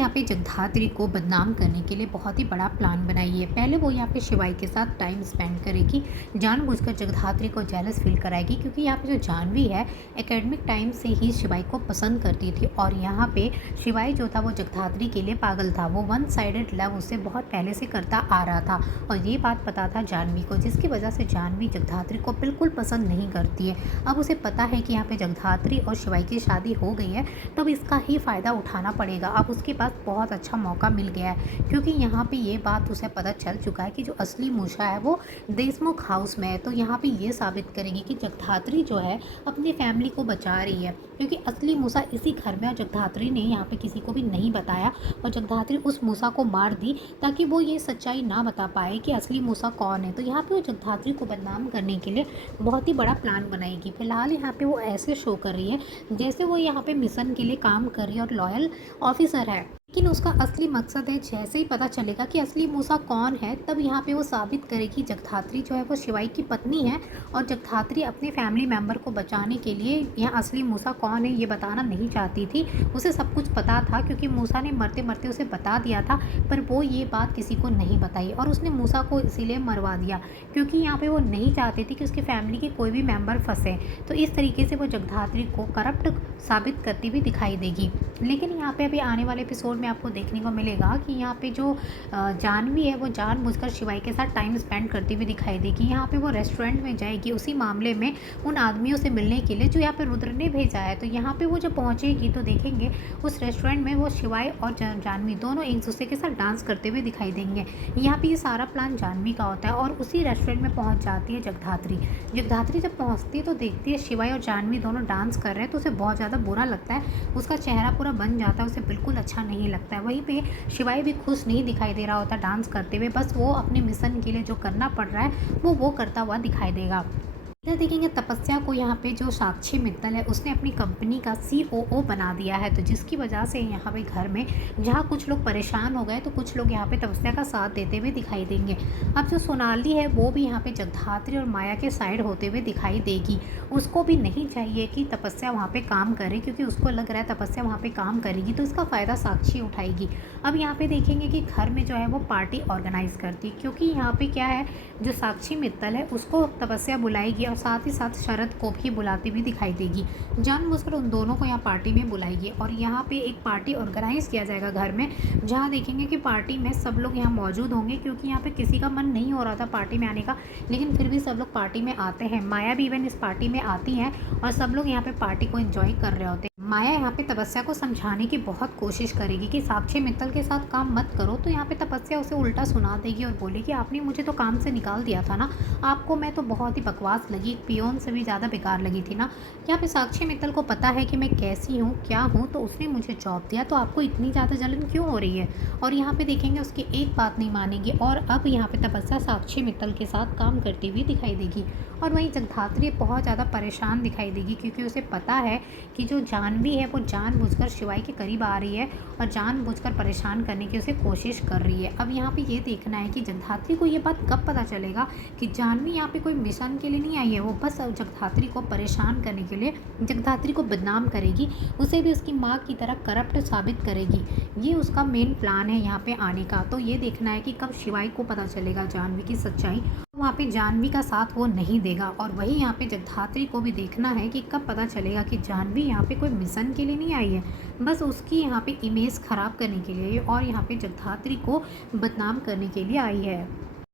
यहाँ पे जगधात्री को बदनाम करने के लिए बहुत ही बड़ा प्लान बनाई है। पहले वो यहाँ पे शिवाई के साथ टाइम स्पेंड करेगी, जानबूझकर जगधात्री को जेलस फील कराएगी, क्योंकि यहाँ पे जो जानवी है एकेडमिक टाइम से ही शिवाई को पसंद करती थी और यहाँ पे शिवाई जो था वो जगधात्री के लिए पागल था। वो वन साइडेड लव उसे बहुत पहले से करता आ रहा था और ये बात पता था जानवी को, जिसकी वजह से जानवी जगधात्री को बिल्कुल पसंद नहीं करती है। अब उसे पता है कि यहाँ पे जगधात्री और शिवाई की शादी हो गई है, तब इसका ही फ़ायदा उठाना पड़ेगा। अब उसके पास बहुत अच्छा मौका मिल गया है, क्योंकि यहाँ पे ये बात उसे पता चल चुका है कि जो असली मूसा है वो देशमुख हाउस में है। तो यहाँ पे ये साबित करेगी कि जगधात्री जो है अपनी फैमिली को बचा रही है, क्योंकि असली मूसा इसी घर में है। जगधात्री ने यहाँ पे किसी को भी नहीं बताया और जगधात्री उस मूसा को मार दी ताकि वो ये सच्चाई ना बता पाए कि असली मूसा कौन है। तो यहाँ पे वो जगधात्री को बदनाम करने के लिए बहुत ही बड़ा प्लान बनाएगी। फिलहाल यहाँ पे वो ऐसे शो कर रही है जैसे वो यहाँ पे मिशन के लिए काम कर रही है और लॉयल ऑफिसर है, लेकिन उसका असली मकसद है जैसे ही पता चलेगा कि असली मूसा कौन है, तब यहाँ पे वो साबित करेगी जगधात्री जो है वो शिवाई की पत्नी है और जगधात्री अपने फैमिली मेम्बर को बचाने के लिए यहाँ असली मूसा कौन है ये बताना नहीं चाहती थी। उसे सब कुछ पता था, क्योंकि मूसा ने मरते मरते उसे बता दिया था, पर वो ये बात किसी को नहीं बताई और उसने मूसा को इसीलिए मरवा दिया क्योंकि यहाँ पे वो नहीं चाहती थी कि उसकी फैमिली के कोई भी मेम्बर फंसे। तो इस तरीके से वो जगधात्री को करप्ट साबित करती हुई दिखाई देगी। लेकिन यहाँ पे अभी आने वाले एपिसोड में आपको देखने को मिलेगा कि यहाँ पे जो जानवी है वो जानबूझकर शिवाई के साथ टाइम स्पेंड करती हुई दिखाई देगी। यहाँ पे वो रेस्टोरेंट में जाएगी उसी मामले में उन आदमियों से मिलने के लिए जो यहाँ पे रुद्र ने भेजा है। तो यहाँ पे वो जब पहुँचेगी तो देखेंगे उस रेस्टोरेंट में वो शिवाई और जानवी दोनों एक दूसरे के साथ डांस करते हुए दिखाई देंगे। यहाँ पे ये सारा प्लान जानवी का होता है और उसी रेस्टोरेंट में पहुँच जाती है जगधात्री। जगधात्री जब पहुँचती है तो देखती है शिवाई और जानवी दोनों डांस कर रहे हैं, तो उसे बहुत ज़्यादा बुरा लगता है। उसका चेहरा पूरा बन जाता है, उसे बिल्कुल अच्छा नहीं लगता है। वहीं पे शिवाई भी खुश नहीं दिखाई दे रहा होता डांस करते हुए, बस वो अपने मिशन के लिए जो करना पड़ रहा है वो करता हुआ दिखाई देगा। इधर देखेंगे तपस्या को यहाँ पे जो साक्षी मित्तल है उसने अपनी कंपनी का COO बना दिया है, तो जिसकी वजह से यहाँ पे घर में जहाँ कुछ लोग परेशान हो गए तो कुछ लोग यहाँ पे तपस्या का साथ देते हुए दिखाई देंगे। अब जो सोनाली है वो भी यहाँ पे जगधात्री और माया के साइड होते हुए दिखाई देगी। उसको भी नहीं चाहिए कि तपस्या वहाँ पे काम करे, क्योंकि उसको लग रहा है तपस्या वहाँ पे काम करेगी तो इसका फ़ायदा साक्षी उठाएगी। अब यहाँ पे देखेंगे कि घर में जो है वो पार्टी ऑर्गेनाइज करती है, क्योंकि यहाँ पे क्या है जो साक्षी मित्तल है उसको तपस्या बुलाएगी और साथ ही साथ शरद को भी बुलाती हुई दिखाई देगी। जानबूझकर उन दोनों को यहाँ पार्टी में बुलाएगी और यहाँ पे एक पार्टी ऑर्गेनाइज किया जाएगा घर में, जहाँ देखेंगे कि पार्टी में सब लोग यहाँ मौजूद होंगे, क्योंकि यहाँ पे किसी का मन नहीं हो रहा था पार्टी में आने का, लेकिन फिर भी सब लोग पार्टी में आते हैं। माया भी इवन इस पार्टी में आती हैं और सब लोग यहाँ पे पार्टी को एंजॉय कर रहे होते हैं। माया यहाँ पे तपस्या को समझाने की बहुत कोशिश करेगी कि साक्षी मित्तल के साथ काम मत करो, तो यहाँ पे तपस्या उसे उल्टा सुना देगी और बोलेगी आपने मुझे तो काम से निकाल दिया था ना, आपको मैं तो बहुत ही बकवास लगी, पियोन से भी ज़्यादा बेकार लगी थी ना। यहाँ पे साक्षी मित्तल को पता है कि मैं कैसी हूँ क्या हूँ, तो उसने मुझे जॉब दिया, तो आपको इतनी ज़्यादा जलन क्यों हो रही है। और यहाँ पे देखेंगे उसकी एक बात नहीं मानेगी और अब यहाँ पे तपस्या साक्षी मित्तल के साथ काम करती हुई दिखाई देगी। और वहीं जगधात्री बहुत ज़्यादा परेशान दिखाई देगी, क्योंकि उसे पता है कि जो जानवी है वो जानबूझकर शिवाई के करीब आ रही है और जानबूझकर परेशान करने की उसे कोशिश कर रही है। अब यहाँ पे ये देखना है कि जगधात्री को ये बात कब पता चलेगा कि जानवी यहाँ पे कोई मिशन के लिए नहीं आई है, वो बस जगधात्री को परेशान करने के लिए जगधात्री को बदनाम करेगी, उसे भी उसकी माँ की तरह करप्ट साबित करेगी। ये उसका मेन प्लान है यहाँ पे आने का। तो ये देखना है कि कब शिवाई को पता चलेगा जानवी की सच्चाई, वहाँ पे जानवी का साथ वो नहीं देगा। और वही यहाँ पे जगधात्री को भी देखना है कि कब पता चलेगा कि जानवी यहाँ पे कोई मिशन के लिए नहीं आई है, बस उसकी यहाँ पे इमेज ख़राब करने के लिए और यहाँ पे जगधात्री को बदनाम करने के लिए आई है।